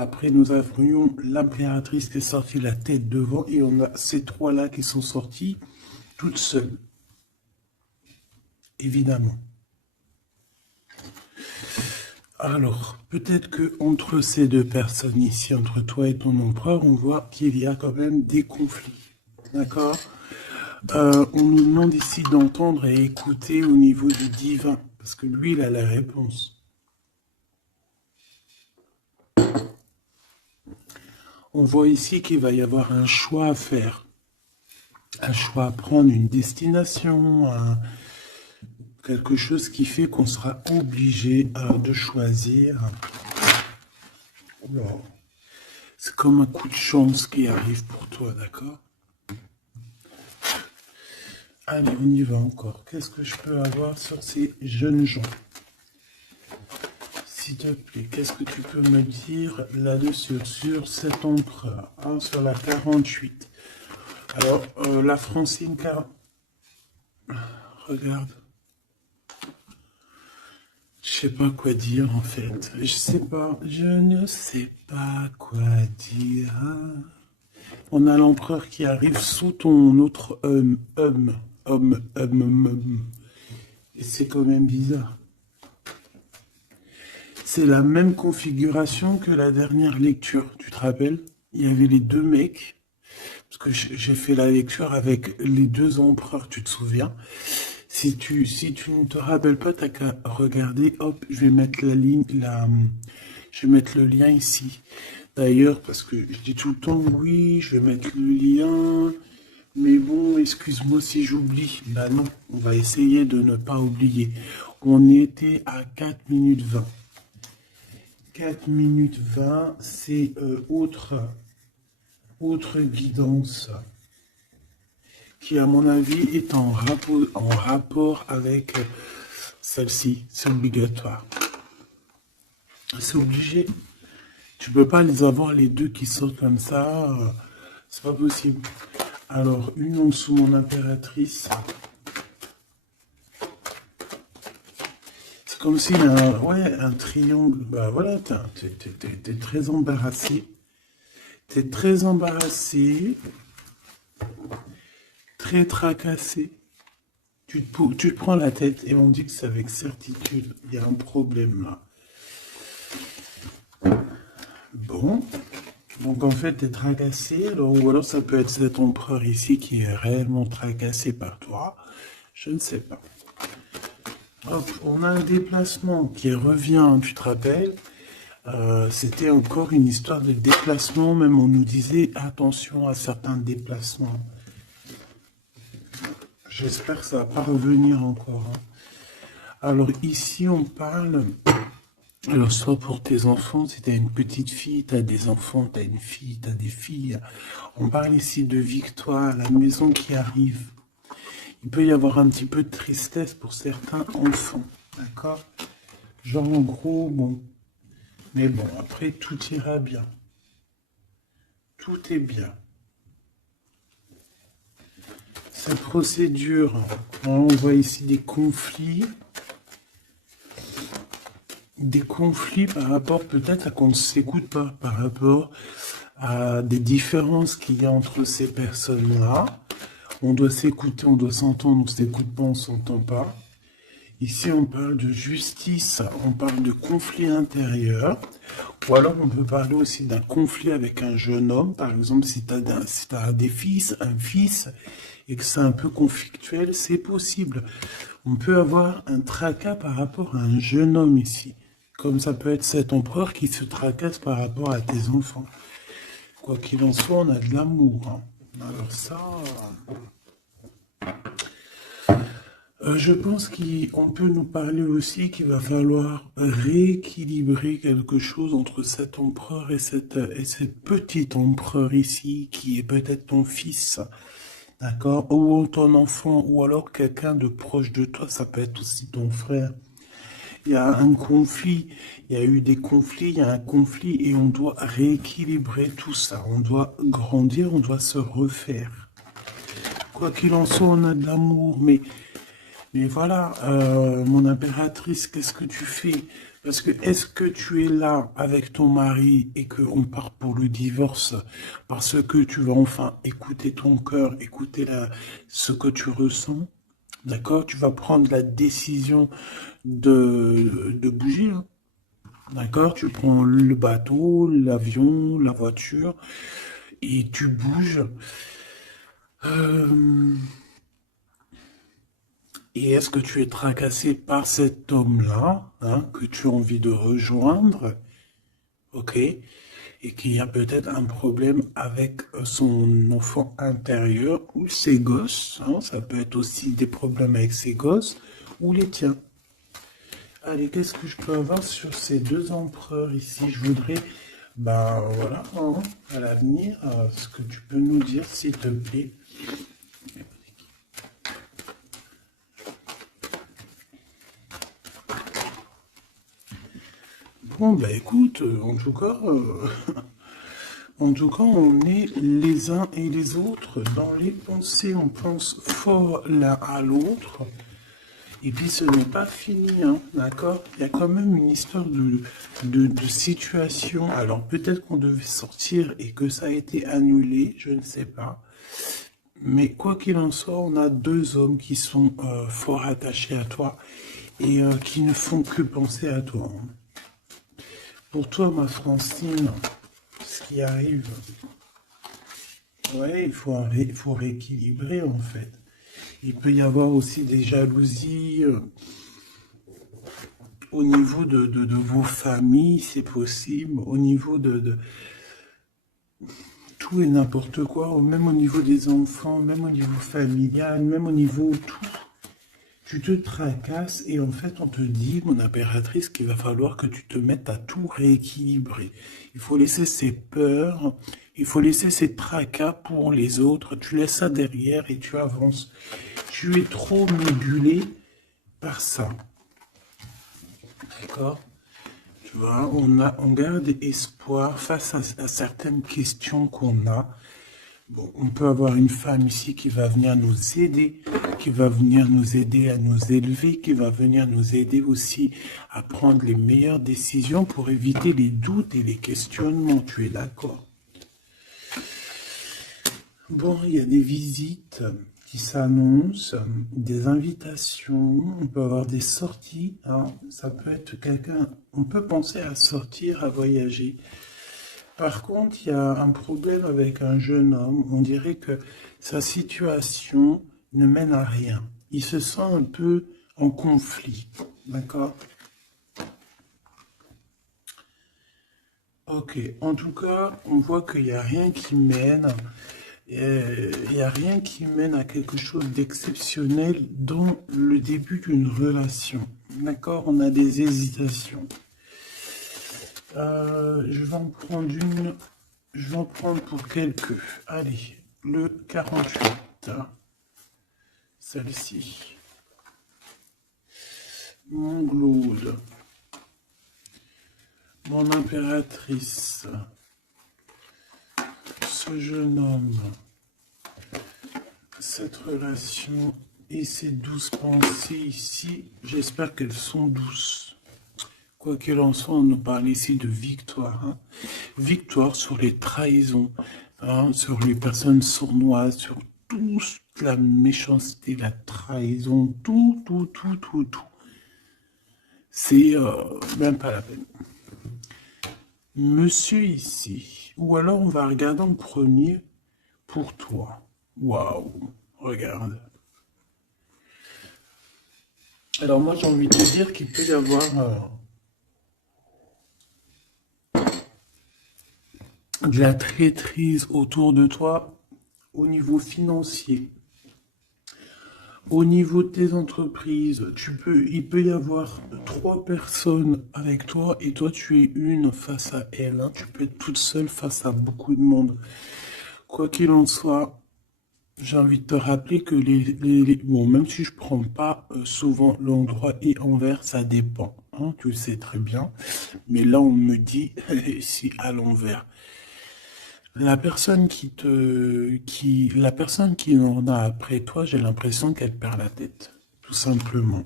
Après, nous avions l'impératrice qui est sortie la tête devant et on a ces trois-là qui sont sortis toutes seules. Évidemment. Alors, peut-être que entre ces deux personnes ici, entre toi et ton empereur, on voit qu'il y a quand même des conflits. D'accord? On nous demande ici d'entendre et écouter au niveau du divin, parce que lui, il a la réponse. On voit ici qu'il va y avoir un choix à faire. Un choix à prendre, une destination, quelque chose qui fait qu'on sera obligé de choisir. Wow. C'est comme un coup de chance qui arrive pour toi, d'accord? Allez, on y va encore. Qu'est-ce que je peux avoir sur ces jeunes gens? S'il te plaît, qu'est-ce que tu peux me dire là-dessus, sur cet empereur, hein, sur la 48? Alors, la Francine, regarde. Je sais pas quoi dire, en fait. Je ne sais pas quoi dire. On a l'empereur qui arrive sous ton autre homme. Et c'est quand même bizarre. C'est la même configuration que la dernière lecture, tu te rappelles? Il y avait les deux mecs, parce que j'ai fait la lecture avec les deux empereurs, tu te souviens? Si tu ne te rappelles pas, t'as qu'à regarder, hop, je vais mettre je vais mettre le lien ici. D'ailleurs, parce que je dis tout le temps, oui, je vais mettre le lien, mais bon, excuse-moi si j'oublie. Bah non, on va essayer de ne pas oublier. On était à 4 minutes 20. 4 minutes 20, c'est autre guidance qui, à mon avis, est en rapport avec celle-ci. C'est obligatoire. C'est obligé. Tu peux pas les avoir les deux qui sortent comme ça. C'est pas possible. Alors, une en dessous, mon impératrice. C'est comme s'il y a un triangle. Bah voilà, t'es très embarrassé. T'es très embarrassé. Très tracassé. Tu te prends la tête et on dit que c'est avec certitude. Il y a un problème là. Bon. Donc en fait, tu es tracassé. Alors, ou alors ça peut être cet empereur ici qui est réellement tracassé par toi. Je ne sais pas. Hop, on a un déplacement qui revient, tu te rappelles. C'était encore une histoire de déplacement. Même on nous disait attention à certains déplacements. J'espère que ça va pas revenir encore. Hein. Alors ici, on parle... Alors, soit pour tes enfants, si tu as une petite fille, tu as des enfants, tu as une fille, tu as des filles. On parle ici de victoire, la maison qui arrive. Il peut y avoir un petit peu de tristesse pour certains enfants, d'accord? Genre, en gros, bon. Mais bon, après, tout ira bien. Tout est bien. Cette procédure, on voit ici des conflits. Des conflits par rapport peut-être à qu'on ne s'écoute pas, par rapport à des différences qu'il y a entre ces personnes-là. On doit s'écouter, on doit s'entendre, on ne s'écoute pas, on ne s'entend pas. Ici, on parle de justice, on parle de conflit intérieur. Ou alors, on peut parler aussi d'un conflit avec un jeune homme. Par exemple, si tu as des fils, un fils, et que c'est un peu conflictuel, c'est possible. On peut avoir un tracas par rapport à un jeune homme ici. Comme ça peut être cet empereur qui se tracasse par rapport à tes enfants. Quoi qu'il en soit, on a de l'amour. Hein. Alors ça... je pense qu'on peut nous parler aussi qu'il va falloir rééquilibrer quelque chose entre cet empereur et cette petit empereur ici, qui est peut-être ton fils, d'accord, ou ton enfant, ou alors quelqu'un de proche de toi, ça peut être aussi ton frère. Il y a un conflit, il y a eu des conflits, il y a un conflit, et on doit rééquilibrer tout ça. On doit grandir, on doit se refaire. Quoi qu'il en soit, on a de l'amour, mais voilà, mon impératrice, qu'est-ce que tu fais? Parce que est-ce que tu es là avec ton mari et qu'on part pour le divorce parce que tu vas enfin écouter ton cœur, écouter ce que tu ressens, d'accord? Tu vas prendre la décision de bouger, hein, d'accord? Tu prends le bateau, l'avion, la voiture et tu bouges. Euh, et est-ce que tu es tracassé par cet homme-là, hein, que tu as envie de rejoindre, ok? Et qu'il y a peut-être un problème avec son enfant intérieur ou ses gosses, hein, ça peut être aussi des problèmes avec ses gosses ou les tiens. Allez, qu'est-ce que je peux avoir sur ces deux empereurs ici? Je voudrais, ben voilà, hein, à l'avenir, ce que tu peux nous dire, s'il te plaît. Bon, bah écoute, en tout cas, on est les uns et les autres dans les pensées, on pense fort l'un à l'autre. Et puis ce n'est pas fini, hein, d'accord? Il y a quand même une histoire de situation. Alors peut-être qu'on devait sortir et que ça a été annulé, je ne sais pas. Mais quoi qu'il en soit, on a deux hommes qui sont fort attachés à toi et qui ne font que penser à toi, hein. Pour toi, ma Francine, ce qui arrive, ouais, il faut rééquilibrer en fait. Il peut y avoir aussi des jalousies au niveau de vos familles, c'est possible, au niveau de tout et n'importe quoi, même au niveau des enfants, même au niveau familial, même au niveau tout. Tu te tracasses et en fait on te dit, mon impératrice, qu'il va falloir que tu te mettes à tout rééquilibrer. Il faut laisser ces peurs, il faut laisser ces tracas pour les autres, tu laisses ça derrière et tu avances. Tu es trop modulé par ça. D'accord? Tu vois, on garde espoir face à certaines questions qu'on a. Bon, on peut avoir une femme ici qui va venir nous aider, qui va venir nous aider à nous élever, qui va venir nous aider aussi à prendre les meilleures décisions pour éviter les doutes et les questionnements. Tu es d'accord? Bon, il y a des visites qui s'annoncent, des invitations, on peut avoir des sorties, hein. Ça peut être quelqu'un, on peut penser à sortir, à voyager. Par contre, il y a un problème avec un jeune homme. On dirait que sa situation ne mène à rien. Il se sent un peu en conflit. D'accord? Ok. En tout cas, on voit qu'il n'y a rien qui mène. Il n'y a rien qui mène à quelque chose d'exceptionnel dans le début d'une relation. D'accord? On a des hésitations. Je vais en prendre une. Je vais en prendre pour quelques. Allez, le 48. Celle-ci. Mon Glaude. Mon impératrice. Ce jeune homme. Cette relation et ces douces pensées ici, j'espère qu'elles sont douces. Quoi qu'il en soit, on nous parle ici de victoire, hein. Victoire sur les trahisons, hein, sur les personnes sournoises, sur toute la méchanceté, la trahison, tout, tout, tout, tout, tout. C'est même pas la peine. Monsieur ici, ou alors on va regarder en premier pour toi. Waouh, regarde. Alors moi j'ai envie de te dire qu'il peut y avoir de la traîtrise autour de toi au niveau financier, au niveau de tes entreprises. Il peut y avoir trois personnes avec toi et toi tu es une face à elle, hein. Tu peux être toute seule face à beaucoup de monde. Quoi qu'il en soit, j'ai envie de te rappeler que bon, même si je prends pas souvent l'endroit et envers, ça dépend, hein, tu le sais très bien. Mais là, on me dit si à l'envers. La personne qui en a après toi, j'ai l'impression qu'elle perd la tête, tout simplement.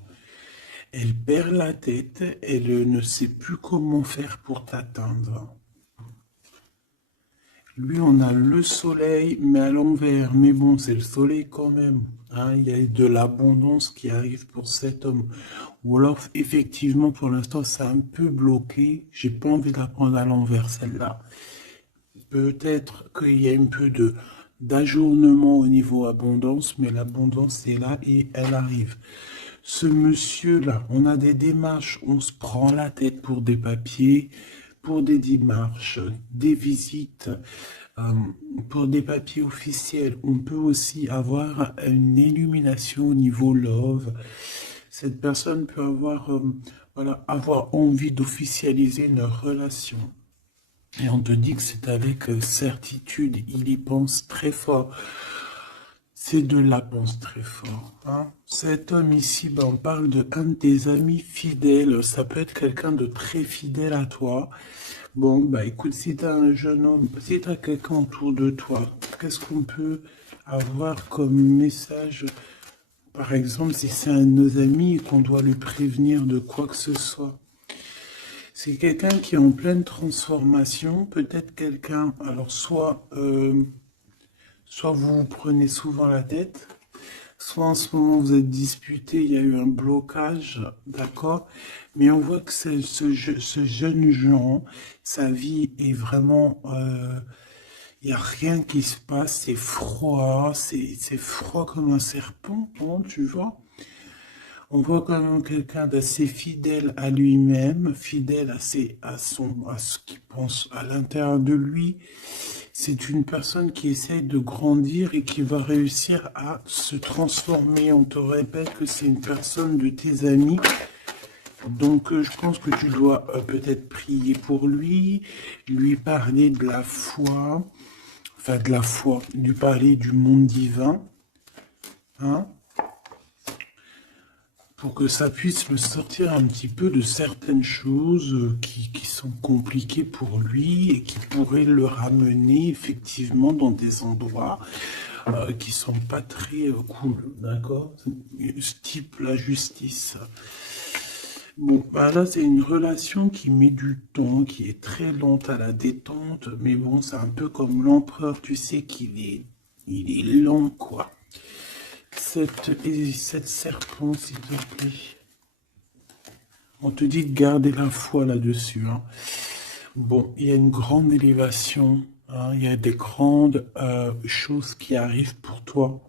Elle perd la tête, elle ne sait plus comment faire pour t'atteindre. Lui, on a le soleil, mais à l'envers. Mais bon, c'est le soleil quand même. Hein, il y a de l'abondance qui arrive pour cet homme. Ou alors, effectivement, pour l'instant, c'est un peu bloqué. J'ai pas envie de la prendre à l'envers, celle-là. Peut-être qu'il y a un peu d'ajournement au niveau abondance, mais l'abondance est là et elle arrive. Ce monsieur-là, on a des démarches, on se prend la tête pour des papiers, pour des démarches, des visites, euh, pour des papiers officiels. On peut aussi avoir une illumination au niveau love. Cette personne peut avoir, voilà, avoir envie d'officialiser une relation. Et on te dit que c'est avec certitude, il y pense très fort. C'est de la pense très fort. Hein. Cet homme ici, ben, on parle de un de tes amis fidèles. Ça peut être quelqu'un de très fidèle à toi. Bon, bah écoute, si tu as un jeune homme, si tu as quelqu'un autour de toi, qu'est-ce qu'on peut avoir comme message? Par exemple, si c'est un de nos amis et qu'on doit le prévenir de quoi que ce soit. C'est quelqu'un qui est en pleine transformation, peut-être quelqu'un, alors soit vous vous prenez souvent la tête, soit en ce moment vous êtes disputé, il y a eu un blocage, d'accord? Mais on voit que ce jeune Jean, sa vie est vraiment, il n'y a rien qui se passe, c'est froid comme un serpent, hein, tu vois? On voit quand même quelqu'un d'assez fidèle à lui-même, fidèle à ce qu'il pense à l'intérieur de lui. C'est une personne qui essaye de grandir et qui va réussir à se transformer. On te répète que c'est une personne de tes amis. Donc, je pense que tu dois peut-être prier pour lui parler de la foi, enfin de la foi, lui parler du monde divin, hein, pour que ça puisse me sortir un petit peu de certaines choses qui sont compliquées pour lui et qui pourraient le ramener effectivement dans des endroits qui sont pas très cool, d'accord? Ce type la justice. Bon, bah là c'est une relation qui met du temps, qui est très lente à la détente, mais bon, c'est un peu comme l'empereur, tu sais il est lent, quoi. Cette serpent, s'il te plaît. On te dit de garder la foi là-dessus. Hein. Bon, il y a une grande élévation. Hein, il y a des grandes choses qui arrivent pour toi.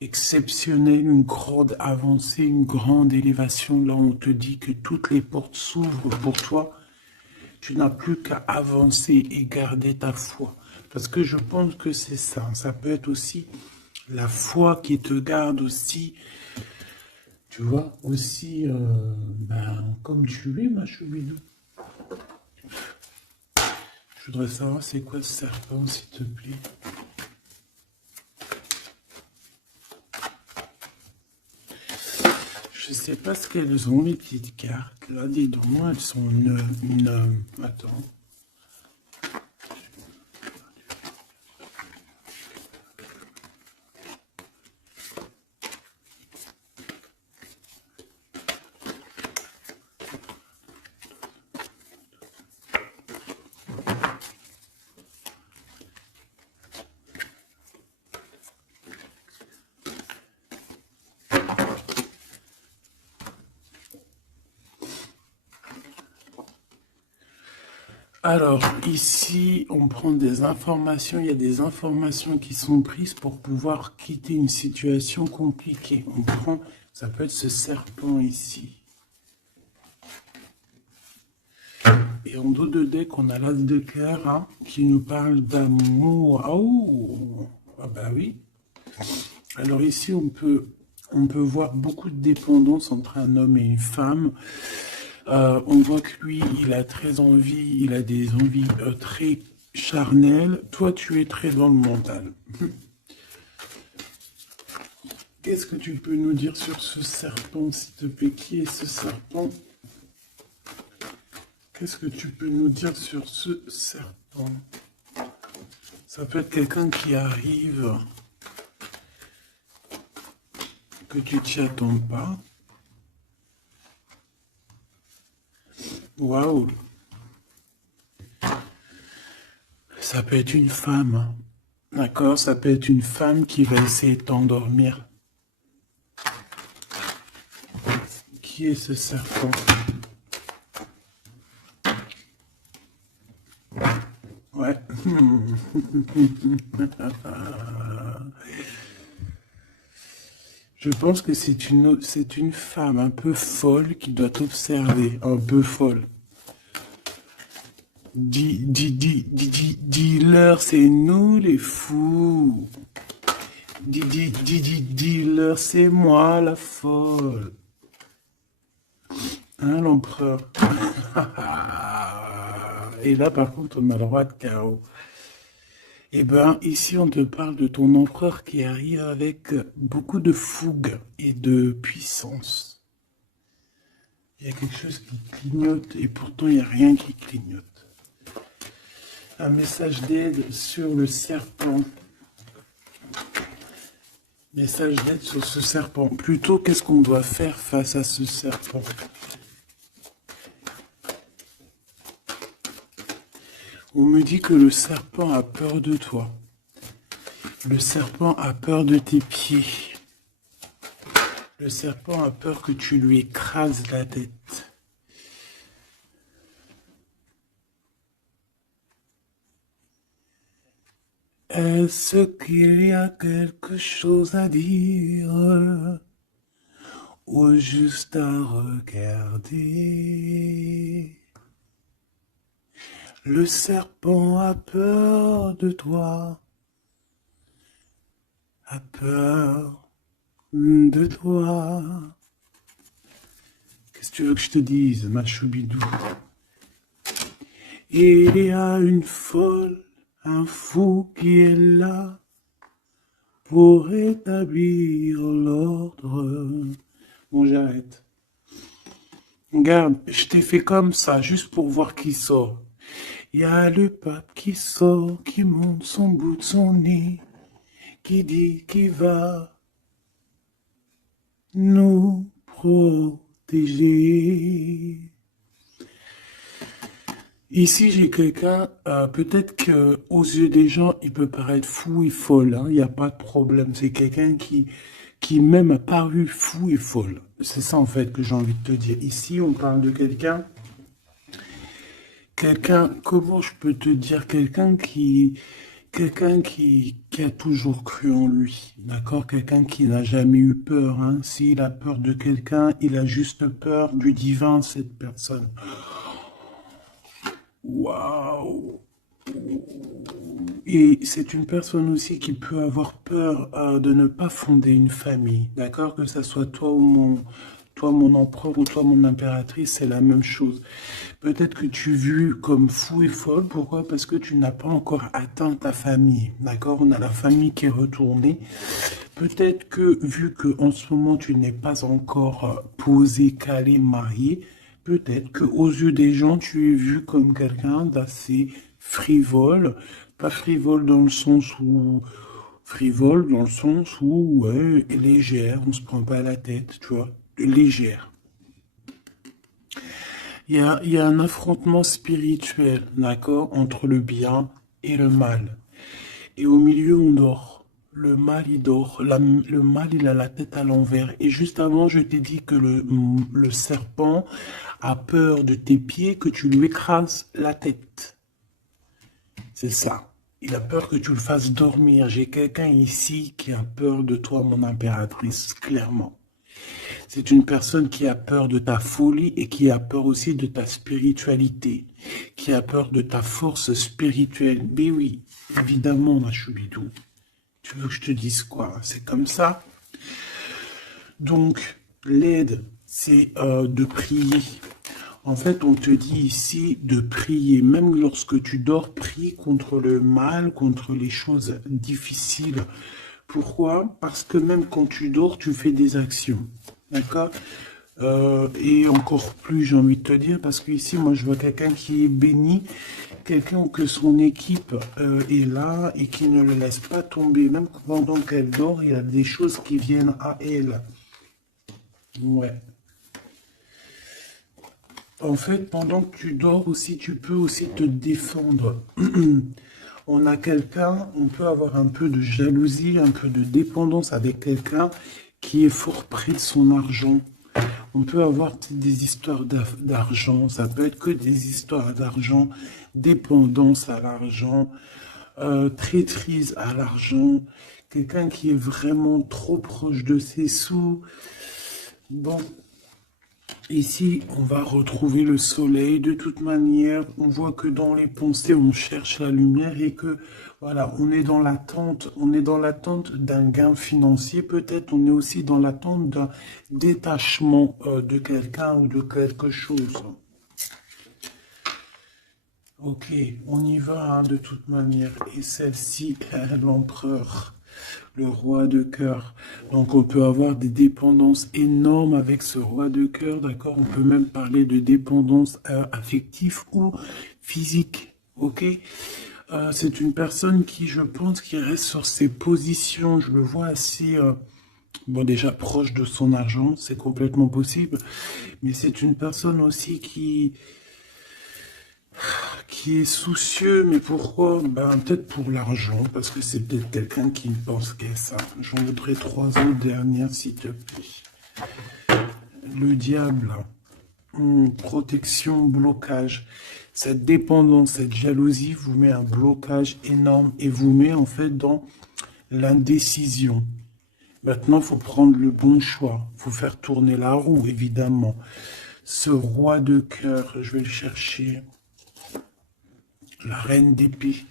Exceptionnelles, une grande avancée, une grande élévation. Là, on te dit que toutes les portes s'ouvrent pour toi. Tu n'as plus qu'à avancer et garder ta foi. Parce que je pense que c'est ça. Ça peut être aussi la foi qui te garde aussi. Tu vois, aussi, ben, comme tu es, ma choubidou. Je voudrais savoir c'est quoi ce serpent, s'il te plaît. Je sais pas ce qu'elles ont, les petites cartes. Là, dis donc, moi, elles sont attends. Alors, ici, on prend des informations. Il y a des informations qui sont prises pour pouvoir quitter une situation compliquée. On prend, ça peut être ce serpent ici. Et en dos de deck, on a l'as de cœur hein, qui nous parle d'amour. Oh, ah bah oui. Alors ici, on peut voir beaucoup de dépendance entre un homme et une femme. On voit que lui, il a très envie, il a des envies très charnelles. Toi, tu es très dans le mental. Qu'est-ce que tu peux nous dire sur ce serpent, s'il te plaît? Qui est ce serpent? Qu'est-ce que tu peux nous dire sur ce serpent? Ça peut être quelqu'un qui arrive, que tu t'y attends pas. Waouh. Ça peut être une femme, hein. D'accord? Ça peut être une femme qui va essayer de t'endormir. Qui est ce serpent? Ouais. Je pense que c'est une femme un peu folle qui doit t'observer, un peu folle. Dis-leur, c'est nous les fous. Dis-leur, c'est moi la folle. Hein, l'empereur? Et là, par contre, on a le roi de carreau. Eh ben, ici, on te parle de ton empereur qui arrive avec beaucoup de fougue et de puissance. Il y a quelque chose qui clignote et pourtant, il n'y a rien qui clignote. Un message d'aide sur le serpent. Message d'aide sur ce serpent. Plutôt, qu'est-ce qu'on doit faire face à ce serpent? On me dit que le serpent a peur de toi. Le serpent a peur de tes pieds. Le serpent a peur que tu lui écrases la tête. Est-ce qu'il y a quelque chose à dire ou juste à regarder? Le serpent a peur de toi, a peur de toi. Qu'est-ce que tu veux que je te dise, ma choubidou? Il y a une folle, un fou qui est là pour rétablir l'ordre. Bon, j'arrête. Regarde, je t'ai fait comme ça, juste pour voir qui sort. Il y a le pape qui sort, qui monte son bout de son nez, qui dit qu'il va nous protéger. Ici, j'ai quelqu'un, peut-être que aux yeux des gens, il peut paraître fou et folle, hein, il n'y a pas de problème. C'est quelqu'un qui même a paru fou et folle. C'est ça, en fait, que j'ai envie de te dire. Ici, on parle de quelqu'un, comment je peux te dire, quelqu'un qui a toujours cru en lui, d'accord? Quelqu'un qui n'a jamais eu peur, hein. S'il a peur de quelqu'un, il a juste peur du divin, cette personne. Waouh! Et c'est une personne aussi qui peut avoir peur de ne pas fonder une famille, d'accord? Que ce soit toi mon empereur ou toi mon impératrice, c'est la même chose. Peut-être que tu es vu comme fou et folle, pourquoi? Parce que tu n'as pas encore atteint ta famille, d'accord? On a la famille qui est retournée. Peut-être que vu que en ce moment tu n'es pas encore posé, calé, marié, peut-être que aux yeux des gens tu es vu comme quelqu'un d'assez frivole, pas frivole dans le sens où frivole dans le sens où ouais, légère, on se prend pas la tête, tu vois, légère. Il y a un affrontement spirituel, d'accord, entre le bien et le mal. Et au milieu, on dort. Le mal, il dort. Le mal, il a la tête à l'envers. Et juste avant, je t'ai dit que le serpent a peur de tes pieds, que tu lui écrases la tête. C'est ça. Il a peur que tu le fasses dormir. J'ai quelqu'un ici qui a peur de toi, mon impératrice, clairement. C'est une personne qui a peur de ta folie et qui a peur aussi de ta spiritualité, qui a peur de ta force spirituelle. Mais oui, évidemment, ma choubidou. Tu veux que je te dise quoi? C'est comme ça. Donc, l'aide, c'est de prier. En fait, on te dit ici de prier. Même lorsque tu dors, prie contre le mal, contre les choses difficiles. Pourquoi? Parce que même quand tu dors, tu fais des actions. D'accord? Et encore plus, j'ai envie de te dire, parce qu'ici, moi, je vois quelqu'un qui est béni, quelqu'un que son équipe est là et qui ne le laisse pas tomber. Même pendant qu'elle dort, il y a des choses qui viennent à elle. Ouais. En fait, pendant que tu dors aussi, tu peux aussi te défendre. On a quelqu'un, on peut avoir un peu de jalousie, un peu de dépendance avec quelqu'un qui est fort près de son argent. On peut avoir des histoires d'argent, ça peut être que des histoires d'argent, dépendance à l'argent, traîtrise à l'argent, quelqu'un qui est vraiment trop proche de ses sous. Bon, ici, on va retrouver le soleil. De toute manière, on voit que dans les pensées, on cherche la lumière et que, voilà, on est dans l'attente d'un gain financier. Peut-être on est aussi dans l'attente d'un détachement de quelqu'un ou de quelque chose. Ok, on y va hein, de toute manière. Et celle-ci, l'empereur, le roi de cœur. Donc on peut avoir des dépendances énormes avec ce roi de cœur, d'accord? On peut même parler de dépendance affective ou physique, ok? C'est une personne qui, je pense, qui reste sur ses positions. Je le vois assez, bon déjà proche de son argent, c'est complètement possible. Mais c'est une personne aussi qui est soucieux, mais pourquoi? Ben, peut-être pour l'argent, parce que c'est peut-être quelqu'un qui ne pense qu'à ça. J'en voudrais 3 autres dernières, s'il te plaît. Le diable, protection, blocage. Cette dépendance, cette jalousie vous met un blocage énorme et vous met en fait dans l'indécision. Maintenant, il faut prendre le bon choix. Il faut faire tourner la roue, évidemment. Ce roi de cœur, je vais le chercher. La reine d'épée.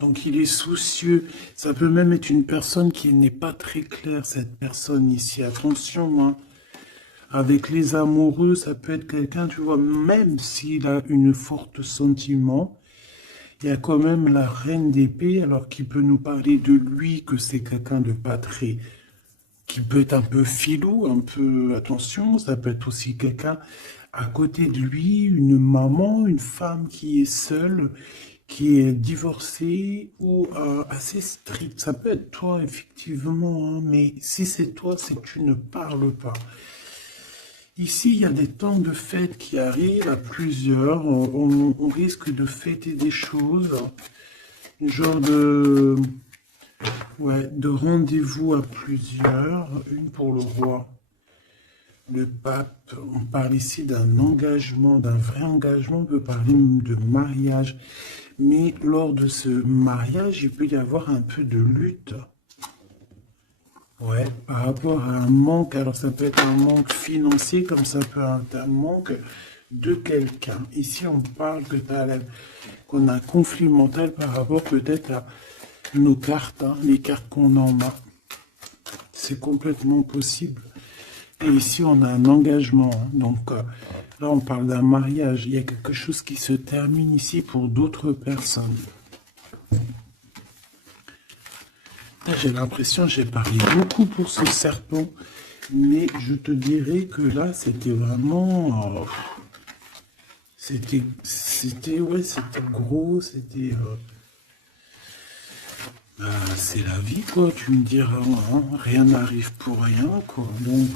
Donc il est soucieux. Ça peut même être une personne qui n'est pas très claire, cette personne ici. Attention, hein. Avec les amoureux, ça peut être quelqu'un, tu vois, même s'il a une forte sentiment, il y a quand même la reine d'épée, alors qui peut nous parler de lui, que c'est quelqu'un de pas très, qui peut être un peu filou, un peu, attention, ça peut être aussi quelqu'un à côté de lui, une maman, une femme qui est seule, qui est divorcée ou assez stricte. Ça peut être toi, effectivement, hein, mais si c'est toi, c'est que tu ne parles pas. Ici, il y a des temps de fête qui arrivent à plusieurs. On risque de fêter des choses, genre de, ouais, de rendez-vous à plusieurs. Une pour le roi, le pape. On parle ici d'un engagement, d'un vrai engagement. On peut parler même de mariage. Mais lors de ce mariage, il peut y avoir un peu de lutte. Ouais, par rapport à un manque, alors ça peut être un manque financier, comme ça peut être un manque de quelqu'un. Ici, on parle que qu'on a un conflit mental par rapport peut-être à nos cartes, hein, les cartes qu'on en a. C'est complètement possible. Et ici, on a un engagement. Hein, donc là, on parle d'un mariage. Il y a quelque chose qui se termine ici pour d'autres personnes. J'ai l'impression, j'ai parlé beaucoup pour ce serpent, mais je te dirais que là, c'était vraiment... ouais, c'était gros, c'était... c'est la vie, quoi, tu me diras, hein, rien n'arrive pour rien, quoi, donc...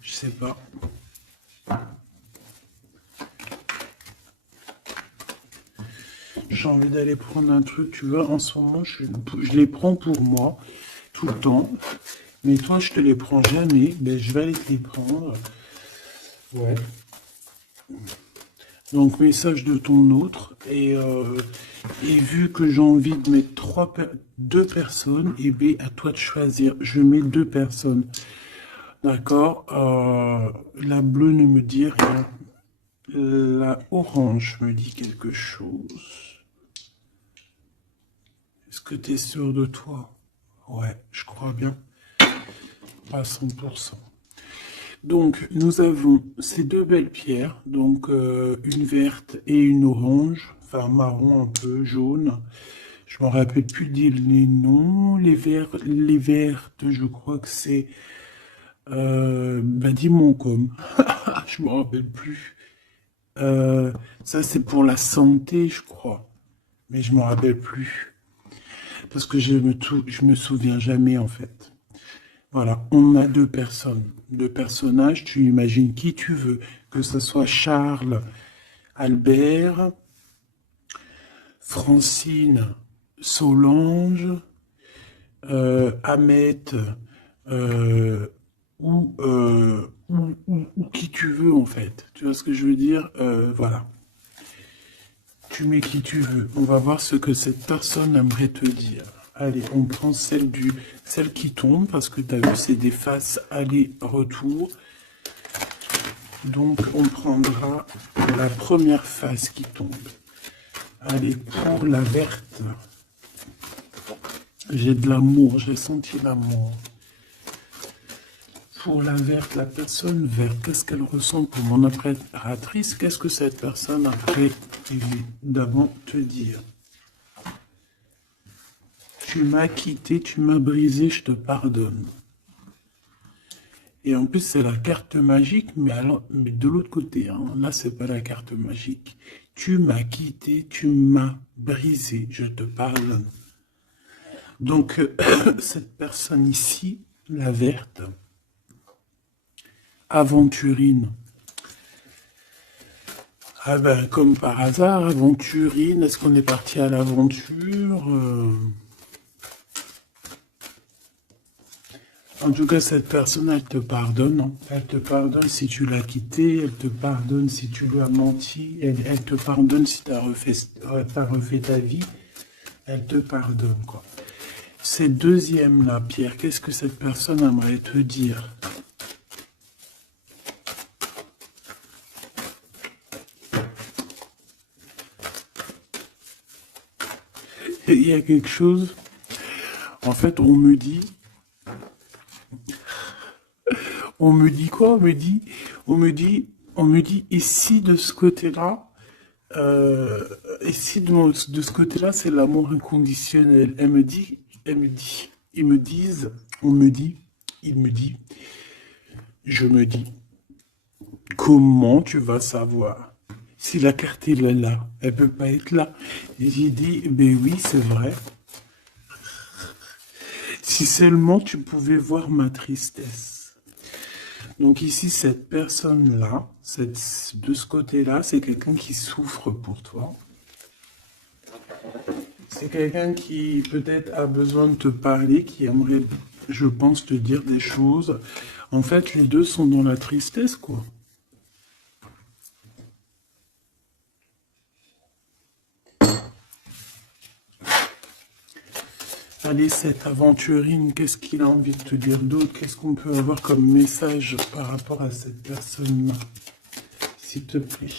je sais pas. J'ai envie d'aller prendre un truc, tu vois, en ce moment, je les prends pour moi, tout le temps. Mais toi, je te les prends jamais. Ben, je vais aller te les prendre. Ouais. Donc, message de ton autre. Et vu que j'ai envie de mettre deux personnes, et bien, à toi de choisir. Je mets 2 personnes. D'accord. La bleue ne me dit rien. La orange me dit quelque chose. Est-ce que tu es sûr de toi? Ouais, je crois bien. Pas à 100%. Donc, nous avons ces 2 belles pierres, donc une verte et une orange, enfin marron un peu, jaune. Je me rappelle plus dire les noms. Les vertes, je crois que c'est Dimoncom. Je me rappelle plus. Ça, c'est pour la santé, je crois. Mais je me rappelle plus. Parce que je me souviens jamais, en fait. Voilà, on a deux personnes, deux personnages, tu imagines qui tu veux, que ce soit Charles, Albert, Francine, Solange, Ahmet, euh, ou qui tu veux en fait. Tu vois ce que je veux dire? Voilà. Tu mets qui tu veux. On va voir ce que cette personne aimerait te dire. Allez, on prend celle qui tombe, parce que tu as vu, c'est des faces aller-retour. Donc, on prendra la première face qui tombe. Allez, pour la verte. J'ai de l'amour, j'ai senti l'amour. Pour la verte, la personne verte, qu'est-ce qu'elle ressent pour mon impératrice? Qu'est-ce que cette personne aimerait évidemment te dire? Tu m'as quitté, tu m'as brisé, je te pardonne. Et en plus, c'est la carte magique, mais, alors, mais de l'autre côté, hein, là, c'est pas la carte magique. Tu m'as quitté, tu m'as brisé, je te pardonne. Donc, cette personne ici, la verte, aventurine. Ah ben, comme par hasard, aventurine, est-ce qu'on est parti à l'aventure? En tout cas, cette personne, elle te pardonne. Hein. Elle te pardonne si tu l'as quitté, elle te pardonne si tu lui as menti, elle te pardonne si tu as refait ta vie. Elle te pardonne, quoi. Ces deuxièmes-là, Pierre, qu'est-ce que cette personne aimerait te dire? Il y a quelque chose, en fait, on me dit quoi? On me dit, ici de ce côté-là, ici de ce côté-là, c'est l'amour inconditionnel. Ils me disent, on me dit, il me dit, je me dis, comment tu vas savoir? Si la carte elle est là, elle peut pas être là. Et j'ai dit, ben oui, c'est vrai. Si seulement tu pouvais voir ma tristesse. Donc ici, cette personne-là, de ce côté-là, c'est quelqu'un qui souffre pour toi. C'est quelqu'un qui peut-être a besoin de te parler, qui aimerait, je pense, te dire des choses. En fait, les deux sont dans la tristesse, quoi. Allez, cette aventurine, qu'est-ce qu'il a envie de te dire d'autre? Qu'est-ce qu'on peut avoir comme message par rapport à cette personne-là? S'il te plaît.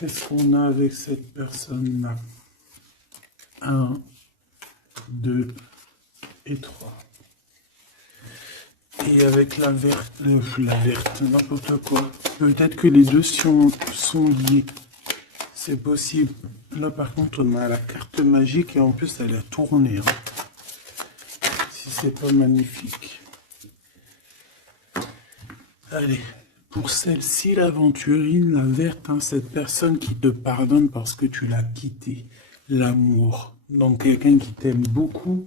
Qu'est-ce qu'on a avec cette personne-là? 1, 2 et 3. Et avec la verte, n'importe quoi. Peut-être que les deux sont liés. C'est possible. Là, par contre, on a la carte magique et en plus, elle a tourné. Hein. Si c'est pas magnifique. Allez, pour celle-ci, l'aventurine, la verte, hein, cette personne qui te pardonne parce que tu l'as quitté. L'amour. Donc, quelqu'un qui t'aime beaucoup.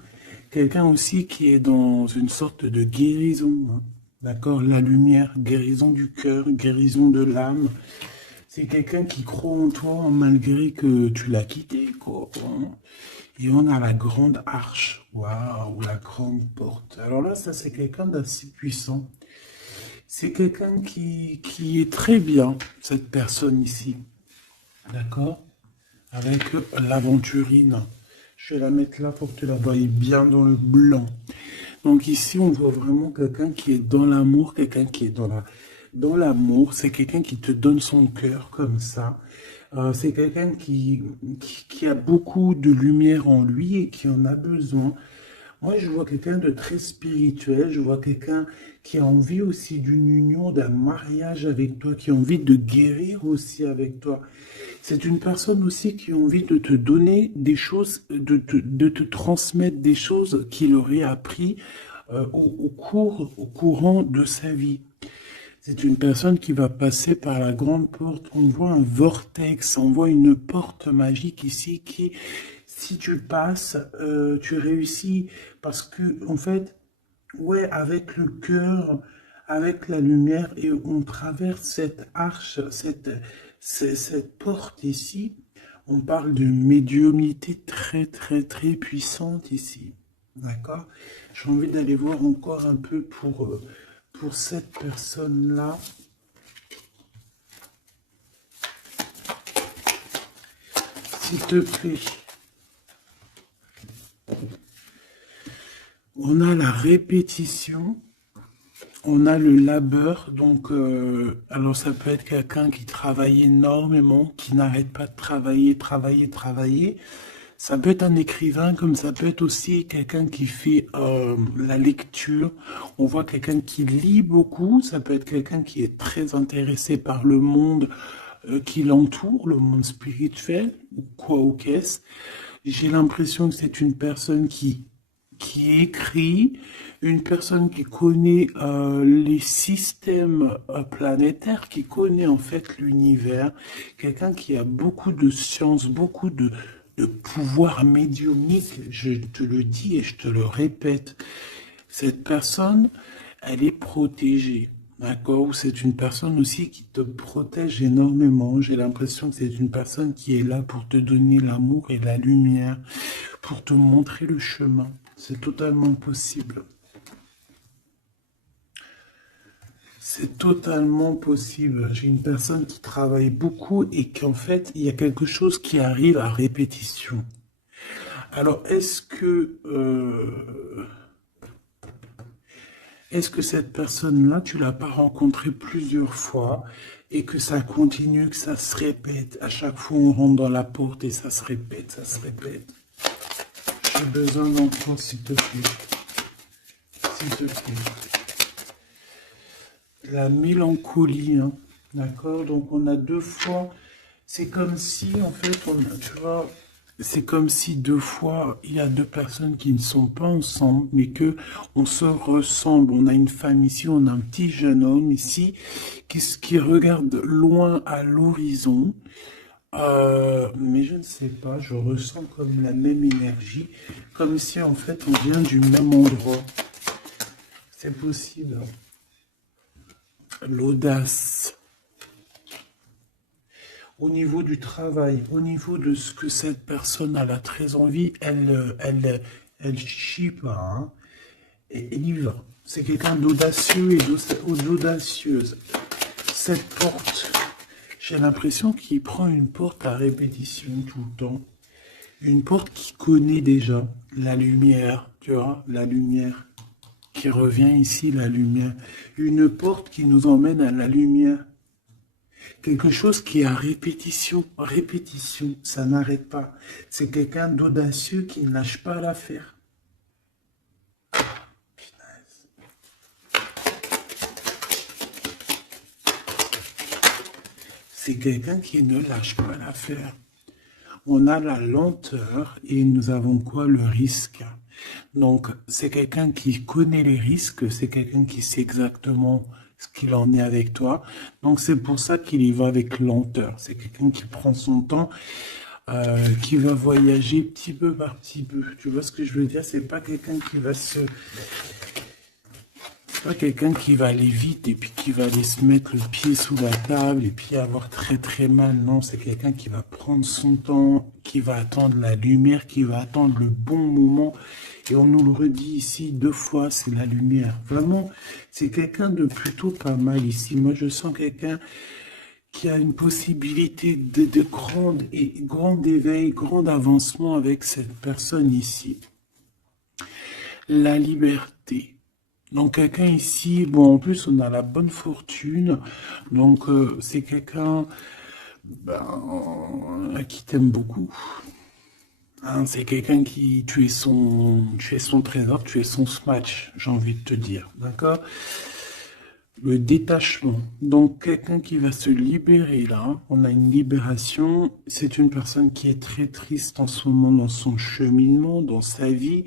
Quelqu'un aussi qui est dans une sorte de guérison. Hein. D'accord? La lumière, guérison du cœur, guérison de l'âme. C'est quelqu'un qui croit en toi malgré que tu l'as quitté, quoi. Et on a la grande arche. Waouh, la grande porte. Alors là, ça, c'est quelqu'un d'assez puissant. C'est quelqu'un qui est très bien, cette personne ici. D'accord? Avec l'aventurine. Je vais la mettre là pour que tu la voyes bien dans le blanc. Donc ici, on voit vraiment quelqu'un qui est dans l'amour, quelqu'un qui est dans l'amour, c'est quelqu'un qui te donne son cœur comme ça. C'est quelqu'un qui a beaucoup de lumière en lui et qui en a besoin. Moi, je vois quelqu'un de très spirituel, je vois quelqu'un qui a envie aussi d'une union, d'un mariage avec toi, qui a envie de guérir aussi avec toi. C'est une personne aussi qui a envie de te donner des choses, de te transmettre des choses qu'il aurait appris au courant de sa vie. C'est une personne qui va passer par la grande porte. On voit un vortex, on voit une porte magique ici qui si tu passes, tu réussis parce que, en fait, ouais, avec le cœur, avec la lumière, et on traverse cette arche, cette porte ici. On parle de médiumnité très, très, très puissante ici. D'accord? J'ai envie d'aller voir encore un peu pour cette personne-là. S'il te plaît. On a la répétition, on a le labeur, donc alors ça peut être quelqu'un qui travaille énormément, qui n'arrête pas de travailler, travailler, travailler. Ça peut être un écrivain, comme ça peut être aussi quelqu'un qui fait la lecture. On voit quelqu'un qui lit beaucoup, ça peut être quelqu'un qui est très intéressé par le monde qui l'entoure, le monde spirituel, ou quoi ou qu'est-ce. J'ai l'impression que c'est une personne qui écrit, une personne qui connaît les systèmes planétaires, qui connaît en fait l'univers, quelqu'un qui a beaucoup de science, beaucoup de pouvoir médiumnique, je te le dis et je te le répète. Cette personne, elle est protégée. D'accord? C'est une personne aussi qui te protège énormément. J'ai l'impression que c'est une personne qui est là pour te donner l'amour et la lumière, pour te montrer le chemin. C'est totalement possible. C'est totalement possible. J'ai une personne qui travaille beaucoup et qu'en fait, il y a quelque chose qui arrive à répétition. Alors, est-ce que cette personne-là, tu l'as pas rencontrée plusieurs fois et que ça continue, que ça se répète? À chaque fois, on rentre dans la porte et ça se répète, ça se répète. J'ai besoin d'entendre, s'il te plaît. S'il te plaît. La mélancolie, hein. D'accord? Donc, on a deux fois. C'est comme si, en fait, tu vois, c'est comme si deux fois, il y a deux personnes qui ne sont pas ensemble, mais que on se ressemble. On a une femme ici, on a un petit jeune homme ici, qui regarde loin à l'horizon. Mais je ne sais pas, je ressens comme la même énergie, comme si en fait on vient du même endroit. C'est possible. L'audace. Au niveau du travail, au niveau de ce que cette personne elle a très envie, elle chie pas, hein, et elle y va. C'est quelqu'un d'audacieux et d'audacieuse. Cette porte, j'ai l'impression qu'il prend une porte à répétition tout le temps. Une porte qui connaît déjà la lumière, tu vois, la lumière qui revient ici, la lumière. Une porte qui nous emmène à la lumière. Quelque chose qui est à répétition, répétition, ça n'arrête pas. C'est quelqu'un d'audacieux qui ne lâche pas l'affaire. C'est quelqu'un qui ne lâche pas l'affaire. On a la lenteur et nous avons quoi? Le risque. Donc, c'est quelqu'un qui connaît les risques, c'est quelqu'un qui sait exactement ce qu'il en est avec toi. Donc, c'est pour ça qu'il y va avec lenteur. C'est quelqu'un qui prend son temps, qui va voyager petit peu par petit peu. Tu vois ce que je veux dire? C'est pas quelqu'un qui va pas quelqu'un qui va aller vite et puis qui va aller se mettre le pied sous la table et puis avoir très très mal. Non, c'est quelqu'un qui va prendre son temps, qui va attendre la lumière, qui va attendre le bon moment. Et on nous le redit ici deux fois, c'est la lumière. Vraiment, c'est quelqu'un de plutôt pas mal ici. Moi, je sens quelqu'un qui a une possibilité de grand éveil, grand avancement avec cette personne ici. La liberté. Donc quelqu'un ici, bon en plus on a la bonne fortune, donc c'est quelqu'un qui t'aime beaucoup. Hein, c'est quelqu'un qui, tu es son trésor, tu es son smash, j'ai envie de te dire, d'accord? Le détachement, donc quelqu'un qui va se libérer là, on a une libération, c'est une personne qui est très triste en ce moment dans son cheminement, dans sa vie.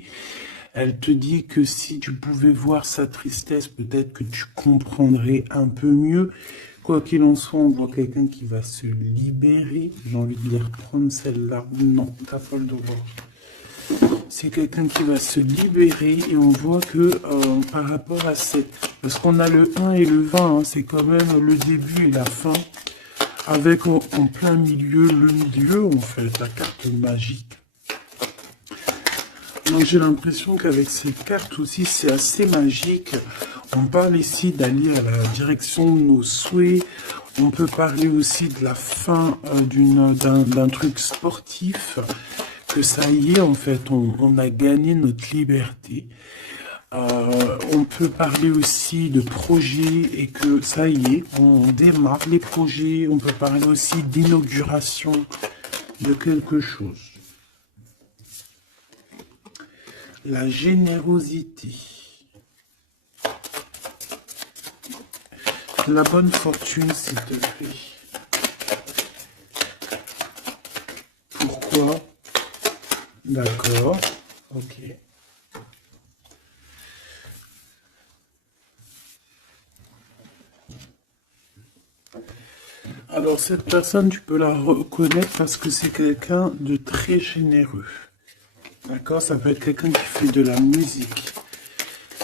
Elle te dit que si tu pouvais voir sa tristesse, peut-être que tu comprendrais un peu mieux Quoi qu'il en soit, on voit quelqu'un qui va se libérer. J'ai envie de les reprendre celle-là. Non, t'as pas le droit. C'est quelqu'un qui va se libérer et on voit que par rapport à ces... Parce qu'on a le 1 et le 20, hein, c'est quand même le début et la fin. Avec en plein milieu, le milieu, en fait, la carte magique. Donc j'ai l'impression qu'avec ces cartes aussi, c'est assez magique. On parle ici d'aller à la direction de nos souhaits. On peut parler aussi de la fin d'un truc sportif. Que ça y est, en fait, on a gagné notre liberté. On peut parler aussi de projets et que ça y est, on démarre les projets. On peut parler aussi d'inauguration de quelque chose. La générosité. La bonne fortune, s'il te plaît. Pourquoi? D'accord. Ok. Alors, cette personne, tu peux la reconnaître parce que c'est quelqu'un de très généreux. D'accord? Ça peut être quelqu'un qui fait de la musique.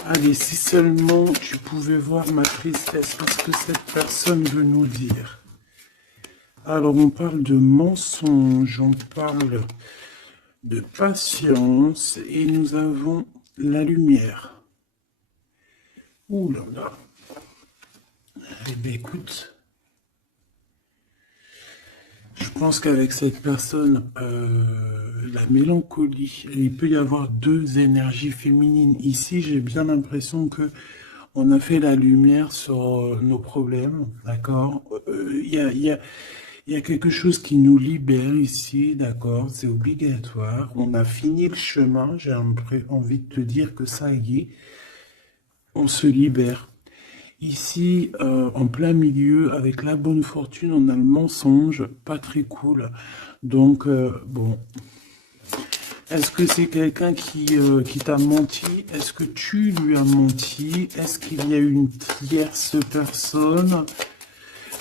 Allez, si seulement tu pouvais voir ma tristesse, qu'est-ce que cette personne veut nous dire? Alors, on parle de mensonge, on parle de patience, et nous avons la lumière. Ouh là là. Eh bien, écoute, je pense qu'avec cette personne, la mélancolie, il peut y avoir deux énergies féminines. Ici, j'ai bien l'impression que on a fait la lumière sur nos problèmes, d'accord? Il y a quelque chose qui nous libère ici, d'accord? C'est obligatoire. On a fini le chemin. J'ai envie de te dire que ça y est, on se libère. Ici, en plein milieu, avec la bonne fortune, on a le mensonge, pas très cool. Donc, bon, est-ce que c'est quelqu'un qui t'a menti? Est-ce que tu lui as menti? Est-ce qu'il y a une tierce personne?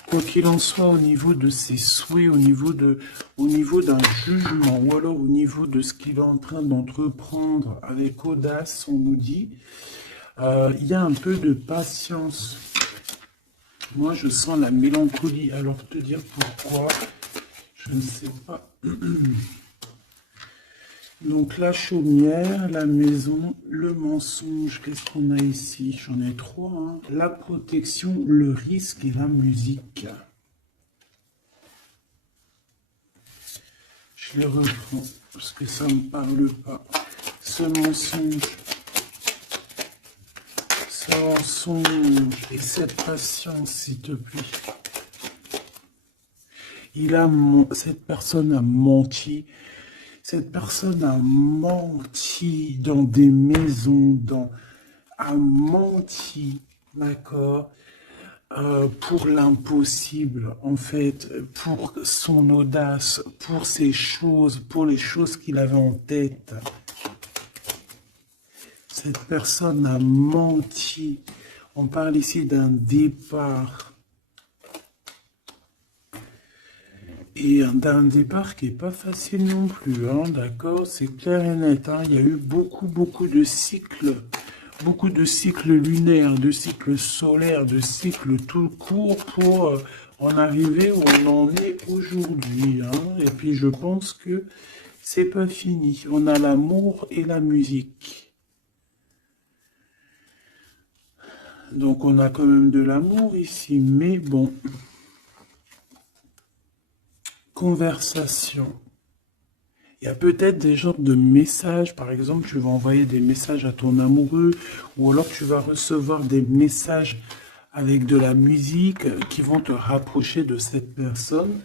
Quoi qu'il en soit, au niveau de ses souhaits, au niveau d'un jugement, ou alors au niveau de ce qu'il est en train d'entreprendre avec audace, on nous dit, il y a un peu de patience. Moi, je sens la mélancolie. Alors, te dire pourquoi, je ne sais pas. Donc, la chaumière, la maison, le mensonge. Qu'est-ce qu'on a ici? J'en ai trois. Hein. La protection, le risque et la musique. Je les reprends parce que ça ne me parle pas. Ce mensonge. Et cette patience, s'il te plaît. Cette personne a menti. Cette personne a menti dans des maisons, a menti, d'accord, pour l'impossible, en fait, pour son audace, pour ses choses, pour les choses qu'il avait en tête. Cette personne a menti. On parle ici d'un départ. Et d'un départ qui n'est pas facile non plus, hein, d'accord? C'est clair et net, hein. Il y a eu beaucoup de cycles lunaires, de cycles solaires, de cycles tout court pour en arriver où on en est aujourd'hui, hein. Et puis je pense que c'est pas fini. On a l'amour et la musique. Donc on a quand même de l'amour ici, mais bon. Conversation. Il y a peut-être des genres de messages, par exemple, tu vas envoyer des messages à ton amoureux, ou alors tu vas recevoir des messages avec de la musique qui vont te rapprocher de cette personne.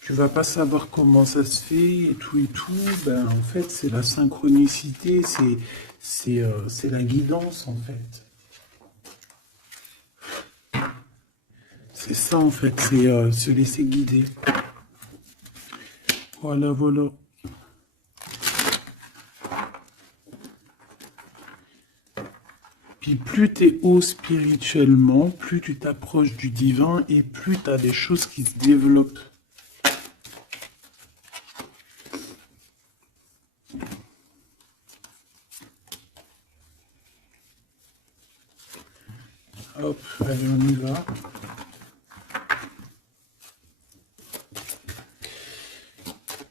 Tu vas pas savoir comment ça se fait et tout. Ben, en fait, c'est la synchronicité, c'est la guidance, en fait. C'est ça, en fait, c'est se laisser guider. Voilà, voilà. Puis plus tu es haut spirituellement, plus tu t'approches du divin et plus tu as des choses qui se développent. Hop, allez, on y va.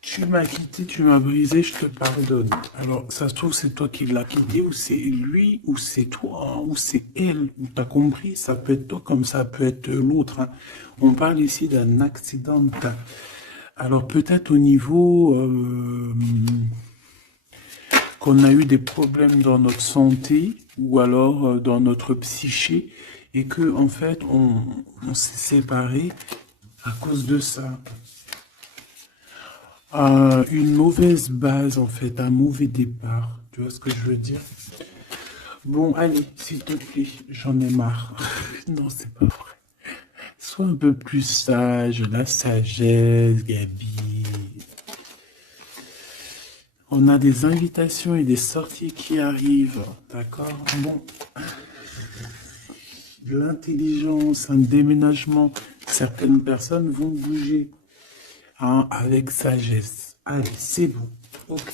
Tu m'as quitté, tu m'as brisé, je te pardonne. Alors, ça se trouve, c'est toi qui l'as quitté, ou c'est lui, ou c'est toi, hein, ou c'est elle. T'as compris? Ça peut être toi comme ça peut être l'autre. Hein. On parle ici d'un accident. Alors, peut-être au niveau qu'on a eu des problèmes dans notre santé, ou alors dans notre psyché, et que, en fait, on s'est séparés à cause de ça. Une mauvaise base, en fait, un mauvais départ. Tu vois ce que je veux dire? Bon, allez, s'il te plaît, j'en ai marre. Non, c'est pas vrai. Sois un peu plus sage, la sagesse, Gabi. On a des invitations et des sorties qui arrivent, d'accord? Bon, l'intelligence, un déménagement, certaines personnes vont bouger. Hein, avec sagesse. Allez, c'est bon. Ok.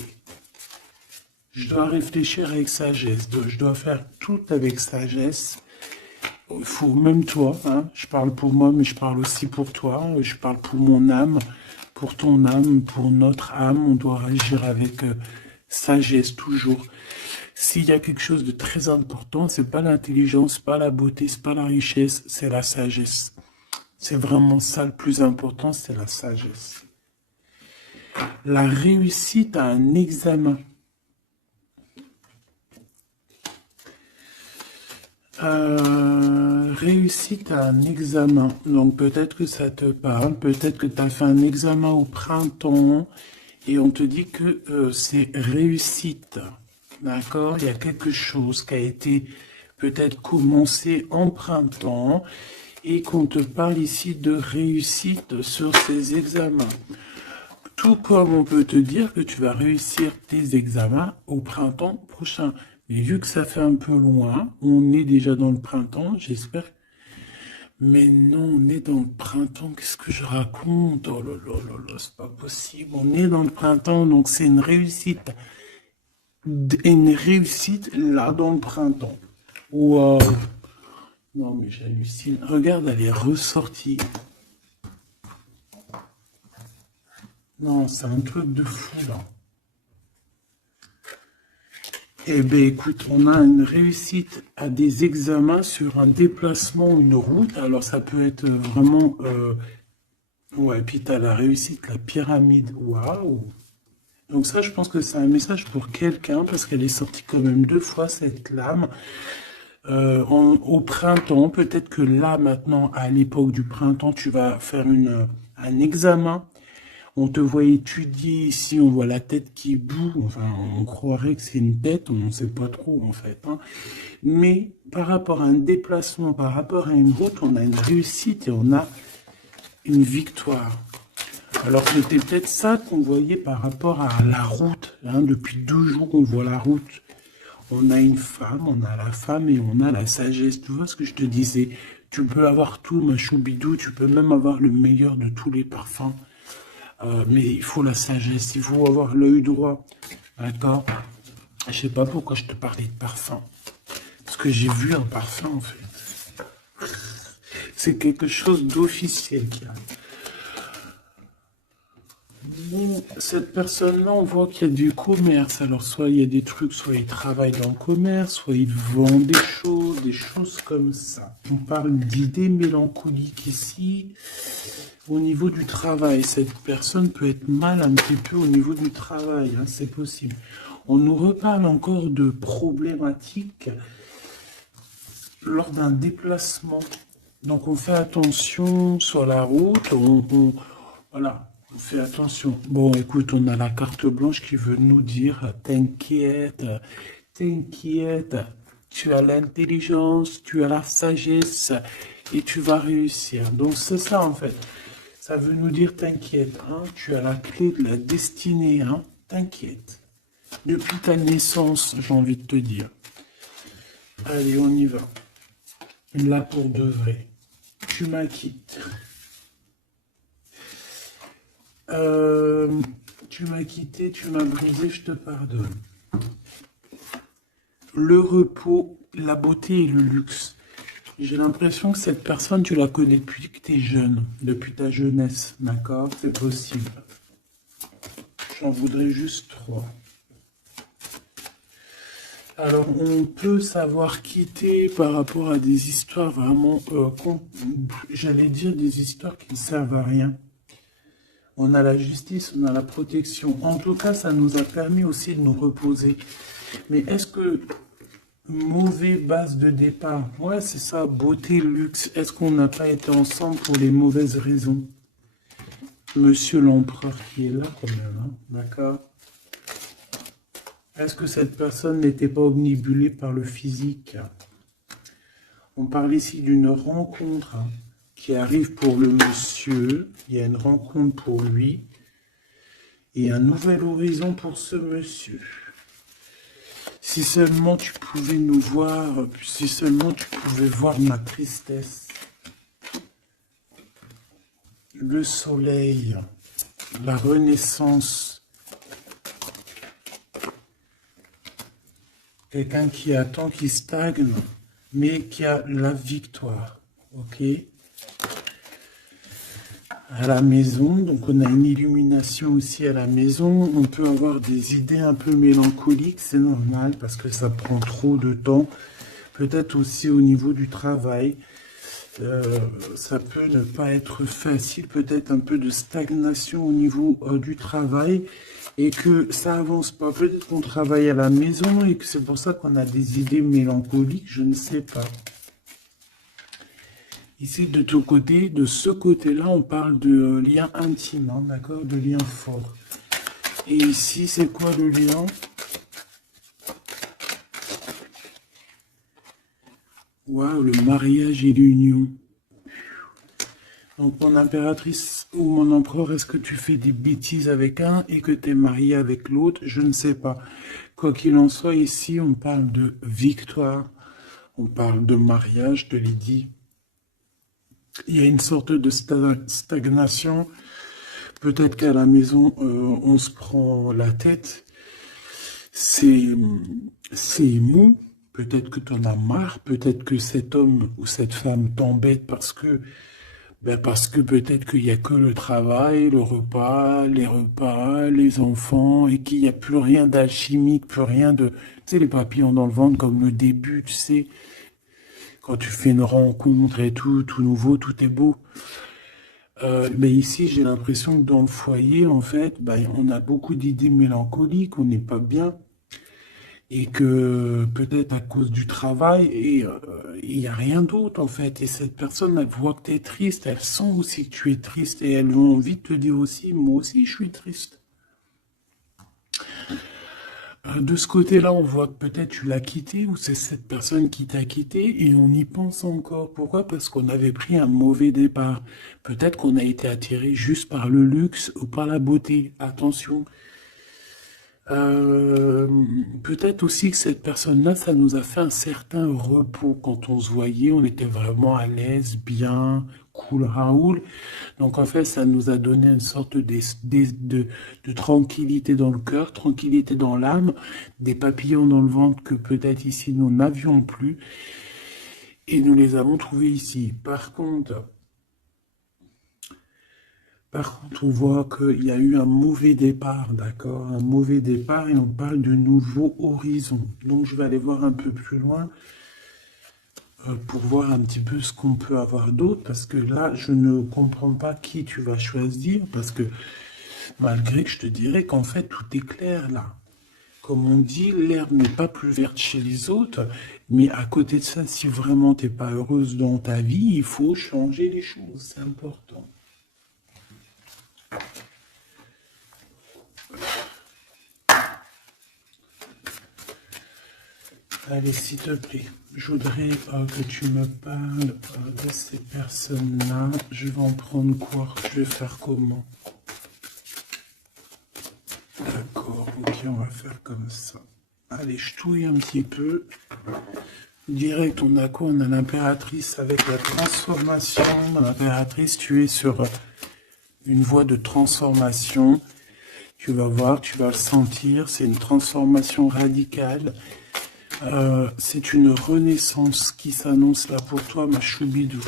Je dois réfléchir avec sagesse. Je dois faire tout avec sagesse. Il faut, même toi, hein, je parle pour moi, mais je parle aussi pour toi. Je parle pour mon âme, pour ton âme, pour notre âme. On doit agir avec sagesse toujours. S'il y a quelque chose de très important, c'est pas l'intelligence, pas la beauté, c'est pas la richesse, c'est la sagesse. C'est vraiment ça le plus important, c'est la sagesse. La réussite à un examen. Réussite à un examen. Donc peut-être que ça te parle, peut-être que tu as fait un examen au printemps et on te dit que c'est réussite. D'accord? Il y a quelque chose qui a été peut-être commencé en printemps et qu'on te parle ici de réussite sur ces examens. Tout comme on peut te dire que tu vas réussir tes examens au printemps prochain. Mais vu que ça fait un peu loin, on est déjà dans le printemps, j'espère. Mais non, on est dans le printemps, qu'est-ce que je raconte? Oh là là là là, c'est pas possible. On est dans le printemps, donc c'est une réussite. Une réussite là dans le printemps. Waouh! Non mais j'hallucine. Regarde, elle est ressortie. Non, c'est un truc de fou, là. Eh bien, écoute, on a une réussite à des examens sur un déplacement, une route. Alors, ça peut être vraiment... Ouais, puis tu as la réussite, la pyramide. Waouh! Donc ça, je pense que c'est un message pour quelqu'un, parce qu'elle est sortie quand même 2 fois, cette lame. Au printemps, peut-être que là, maintenant, à l'époque du printemps, tu vas faire un examen. On te voit étudier ici, on voit la tête qui boue, enfin, on croirait que c'est une tête, on ne sait pas trop, en fait. Hein. Mais par rapport à un déplacement, par rapport à une route, on a une réussite et on a une victoire. Alors, c'était peut-être ça qu'on voyait par rapport à la route. Hein. Depuis 2 jours, on voit la route. On a une femme, on a la femme et on a la sagesse. Tu vois ce que je te disais? Tu peux avoir tout, ma choubidou, tu peux même avoir le meilleur de tous les parfums. Mais il faut la sagesse, il faut avoir l'œil droit. D'accord? Je sais pas pourquoi je te parlais de parfum. Parce que j'ai vu un parfum, en fait. C'est quelque chose d'officiel qui arrive. Bon, cette personne-là, on voit qu'il y a du commerce. Alors, soit il y a des trucs, soit il travaille dans le commerce, soit il vend des choses comme ça. On parle d'idées mélancoliques ici. Au niveau du travail, cette personne peut être mal un petit peu au niveau du travail, hein, c'est possible. On nous reparle encore de problématiques lors d'un déplacement. Donc on fait attention sur la route, voilà, on fait attention. Bon, écoute, on a la carte blanche qui veut nous dire, t'inquiète, t'inquiète, tu as l'intelligence, tu as la sagesse et tu vas réussir. Donc c'est ça en fait. Ça veut nous dire t'inquiète, hein, tu as la clé de la destinée, hein, t'inquiète. Depuis ta naissance, j'ai envie de te dire. Allez, on y va. Là pour de vrai. Tu m'acquittes. Tu m'as quitté, tu m'as brisé, je te pardonne. Le repos, la beauté et le luxe. J'ai l'impression que cette personne, tu la connais depuis que tu es jeune, depuis ta jeunesse, d'accord? C'est possible. J'en voudrais juste 3. Alors, on peut savoir quitter par rapport à des histoires vraiment, j'allais dire des histoires qui ne servent à rien. On a la justice, on a la protection. En tout cas, ça nous a permis aussi de nous reposer. Mais est-ce que mauvaise base de départ, ouais, c'est ça, beauté, luxe. Est-ce qu'on n'a pas été ensemble pour les mauvaises raisons? Monsieur l'empereur qui est là quand même, hein, d'accord? Est-ce que cette personne n'était pas omnibulée par le physique? On parle ici d'une rencontre qui arrive pour le monsieur. Il y a une rencontre pour lui et un nouvel horizon pour ce monsieur. Si seulement tu pouvais nous voir, si seulement tu pouvais voir ma tristesse. Le soleil, la renaissance. Quelqu'un qui attend, qui stagne, mais qui a la victoire. Ok? À la maison, donc on a une illumination aussi à la maison. On peut avoir des idées un peu mélancoliques, c'est normal parce que ça prend trop de temps. Peut-être aussi au niveau du travail. Ça peut ne pas être facile, peut-être un peu de stagnation au niveau du travail et que ça avance pas. Peut-être qu'on travaille à la maison et que c'est pour ça qu'on a des idées mélancoliques, je ne sais pas. Ici, de ton côté, de ce côté-là, on parle de lien intime, hein, d'accord, de lien fort. Et ici, c'est quoi le lien? Waouh, le mariage et l'union. Donc, mon impératrice ou mon empereur, est-ce que tu fais des bêtises avec un et que tu es marié avec l'autre? Je ne sais pas. Quoi qu'il en soit, ici, on parle de victoire. On parle de mariage, je te l'ai dit. Il y a une sorte de stagnation. Peut-être qu'à la maison, on se prend la tête. C'est mou. Peut-être que tu en as marre. Peut-être que cet homme ou cette femme t'embête parce que peut-être qu'il n'y a que le travail, le repas, les enfants, et qu'il n'y a plus rien d'alchimique, plus rien de... Tu sais, les papillons dans le ventre, comme le début, tu sais, quand tu fais une rencontre et tout nouveau, tout est beau. Mais ici, j'ai l'impression que dans le foyer, en fait, on a beaucoup d'idées mélancoliques, on n'est pas bien. Et que peut-être à cause du travail, et il n'y a rien d'autre en fait. Et cette personne, elle voit que tu es triste, elle sent aussi que tu es triste, et elles ont envie de te dire aussi, moi aussi je suis triste. De ce côté-là, on voit que peut-être tu l'as quitté, ou c'est cette personne qui t'a quitté, et on y pense encore. Pourquoi? Parce qu'on avait pris un mauvais départ. Peut-être qu'on a été attiré juste par le luxe ou par la beauté. Attention. Euh, Peut-être aussi que cette personne-là, ça nous a fait un certain repos quand on se voyait, on était vraiment à l'aise, bien, cool, Raoul. Donc en fait, ça nous a donné une sorte de tranquillité dans le cœur, tranquillité dans l'âme, des papillons dans le ventre que peut-être ici nous n'avions plus, et nous les avons trouvés ici. Par contre, on voit qu'il y a eu un mauvais départ, d'accord? Un mauvais départ et on parle de nouveaux horizons. Donc, je vais aller voir un peu plus loin pour voir un petit peu ce qu'on peut avoir d'autre parce que là, je ne comprends pas qui tu vas choisir parce que malgré que je te dirais qu'en fait, tout est clair là. Comme on dit, l'herbe n'est pas plus verte chez les autres, mais à côté de ça, si vraiment tu n'es pas heureuse dans ta vie, il faut changer les choses, c'est important. Allez, s'il te plaît, je voudrais que tu me parles de ces personnes-là. Je vais en prendre quoi? Je vais faire comment? D'accord, ok, on va faire comme ça. Allez, je touille un petit peu. Direct, on a quoi? On a l'impératrice avec la transformation. L'impératrice, tu es sur une voie de transformation. Tu vas voir, tu vas le sentir. C'est une transformation radicale. C'est une renaissance qui s'annonce là pour toi, ma choubidou.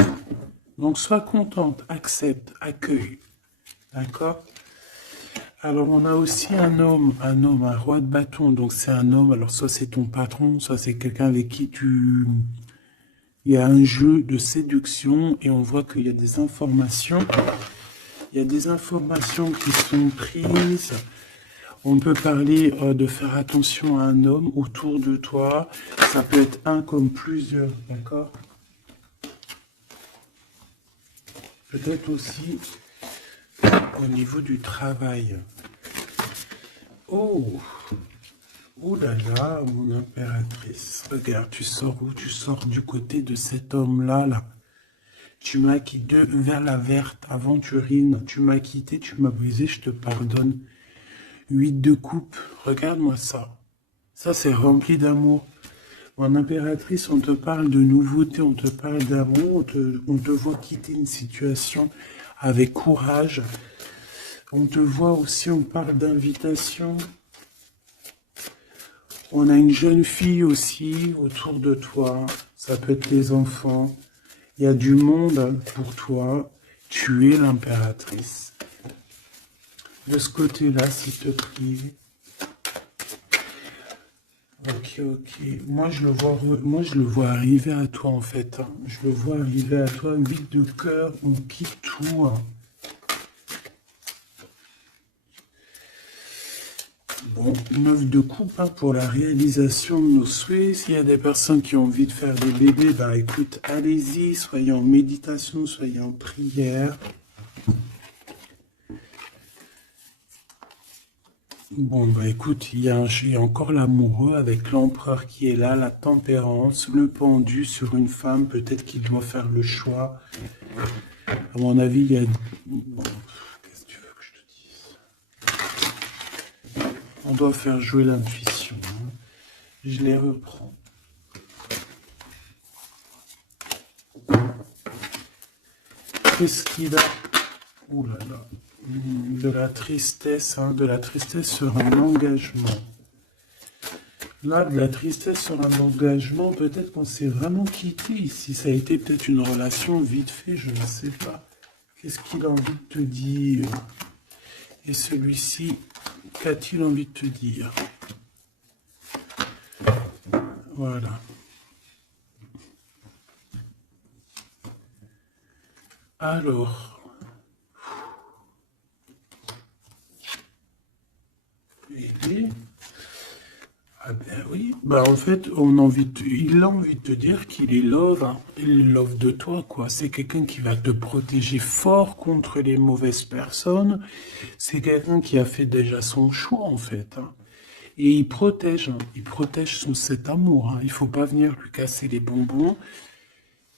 Donc, sois contente, accepte, accueille. D'accord? Alors, on a aussi un roi de bâton. Donc, c'est un homme. Alors, soit c'est ton patron, soit c'est quelqu'un avec qui il y a un jeu de séduction et on voit qu'il y a des informations. Il y a des informations qui sont prises. On peut parler de faire attention à un homme autour de toi. Ça peut être un comme plusieurs, d'accord? Peut-être aussi au niveau du travail. Oh, oh là là, mon impératrice. Regarde, tu sors où? Tu sors du côté de cet homme-là, là. Tu m'as quitté vers la verte, aventurine. Tu m'as quitté, tu m'as brisé, je te pardonne. 8 de coupe, regarde-moi ça. Ça, c'est rempli d'amour. Mon impératrice, on te parle de nouveauté, on te parle d'amour, on te voit quitter une situation avec courage. On te voit aussi, on parle d'invitation. On a une jeune fille aussi autour de toi. Ça peut être les enfants. Il y a du monde pour toi. Tu es l'impératrice. De ce côté-là, s'il te plaît. Ok, ok. Moi, je le vois arriver à toi, en fait. Hein. Je le vois arriver à toi, vide de cœur, on quitte tout. Hein. Bon, 9 de coupe hein, pour la réalisation de nos souhaits. S'il y a des personnes qui ont envie de faire des bébés, bah écoute, allez-y, soyez en méditation, soyez en prière. Bon, bah écoute, il y a encore l'amoureux avec l'empereur qui est là, la tempérance, le pendu sur une femme, peut-être qu'il doit faire le choix. À mon avis, il y a... Bon, qu'est-ce que tu veux que je te dise? On doit faire jouer l'intuition. Hein. Je les reprends. Qu'est-ce qu'il a? Ouh là là. De la tristesse, hein, de la tristesse sur un engagement. Là, de la tristesse sur un engagement, peut-être qu'on s'est vraiment quitté ici. Ça a été peut-être une relation vite fait, je ne sais pas. Qu'est-ce qu'il a envie de te dire? Et celui-ci, qu'a-t-il envie de te dire? Voilà. Alors... Ah ben oui, bah en fait, il a envie de te dire qu'il est love, hein. Il est love de toi, quoi. C'est quelqu'un qui va te protéger fort contre les mauvaises personnes. C'est quelqu'un qui a fait déjà son choix, en fait. Hein. Et il protège cet amour. Hein. Il faut pas venir lui casser les bonbons.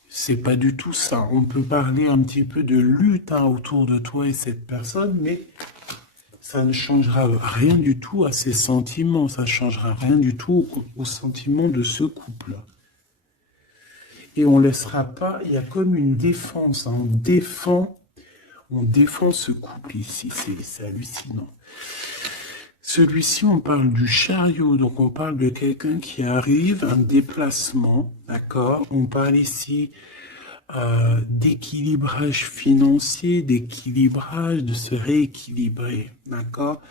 C'est pas du tout ça. On peut parler un petit peu de lutte hein, autour de toi et cette personne, mais ça ne changera rien du tout à ses sentiments, ça ne changera rien du tout aux sentiments de ce couple. Et on ne laissera pas, il y a comme une défense, hein, on défend ce couple ici, c'est hallucinant. Celui-ci, on parle du chariot, donc on parle de quelqu'un qui arrive, un déplacement, d'accord? On parle ici d'équilibrage financier, d'équilibrage, de se rééquilibrer, d'accord?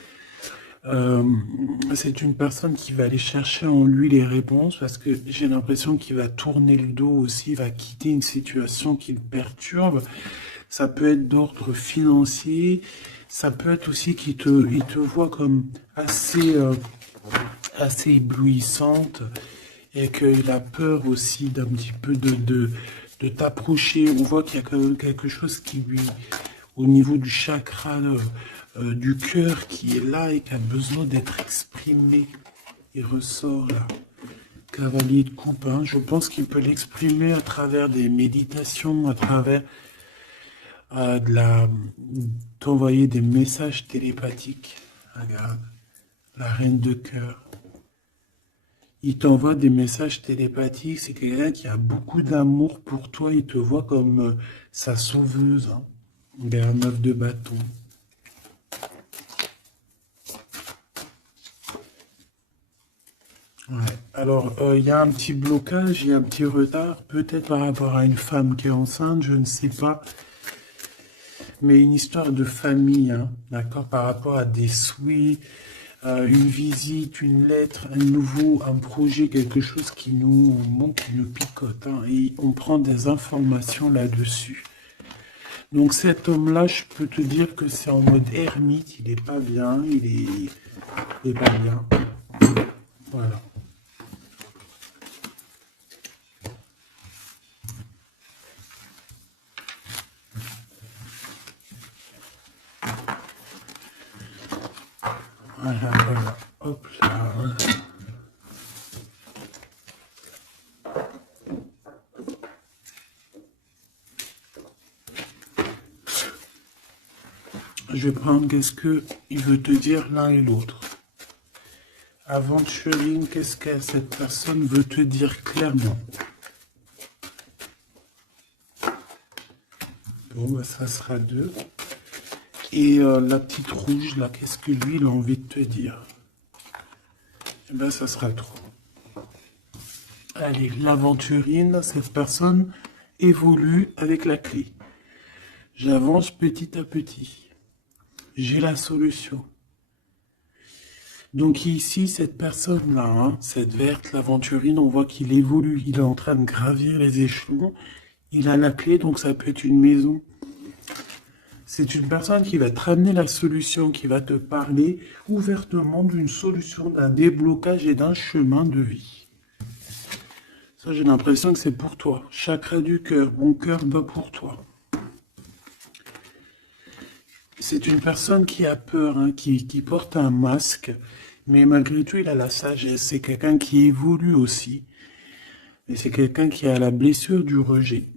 C'est une personne qui va aller chercher en lui les réponses parce que j'ai l'impression qu'il va tourner le dos aussi, va quitter une situation qui le perturbe. Ça peut être d'ordre financier, ça peut être aussi qu'il il te voit comme assez éblouissante et qu'il a peur aussi d'un petit peu de t'approcher. On voit qu'il y a quand même quelque chose qui lui, au niveau du chakra du cœur qui est là et qui a besoin d'être exprimé. Il ressort là. Cavalier de coupe, hein. Je pense qu'il peut l'exprimer à travers des méditations, à travers d'envoyer des messages télépathiques. Regarde, la reine de cœur. Il t'envoie des messages télépathiques. C'est quelqu'un qui a beaucoup d'amour pour toi. Il te voit comme sa sauveuse. Hein. Vers 9 de bâton. Ouais. Alors, il y a un petit blocage, il y a un petit retard, peut-être par rapport à une femme qui est enceinte, je ne sais pas. Mais une histoire de famille, hein, d'accord, par rapport à des souhaits, une visite, une lettre, un nouveau, un projet, quelque chose qui nous manque, qui nous picote, hein, et on prend des informations là-dessus. Donc cet homme-là, je peux te dire que c'est en mode ermite, il est pas bien, il est pas bien. Voilà. Voilà, voilà. Hop là. Voilà. Je vais prendre qu'est-ce que il veut te dire l'un et l'autre. Aventuring, qu'est-ce que cette personne veut te dire clairement? Bon, bah, ça sera 2. Et la petite rouge, là, qu'est-ce que lui, il a envie de te dire? Eh ben, ça sera 3. Allez, l'aventurine, cette personne évolue avec la clé. J'avance petit à petit. J'ai la solution. Donc ici, cette personne-là, hein, cette verte, l'aventurine, on voit qu'il évolue. Il est en train de gravir les échelons. Il a la clé, donc ça peut être une maison. C'est une personne qui va te ramener la solution, qui va te parler ouvertement d'une solution, d'un déblocage et d'un chemin de vie. Ça, j'ai l'impression que c'est pour toi. Chakra du cœur, mon cœur bat pour toi. C'est une personne qui a peur, hein, qui porte un masque, mais malgré tout, il a la sagesse. C'est quelqu'un qui évolue aussi. Et c'est quelqu'un qui a la blessure du rejet.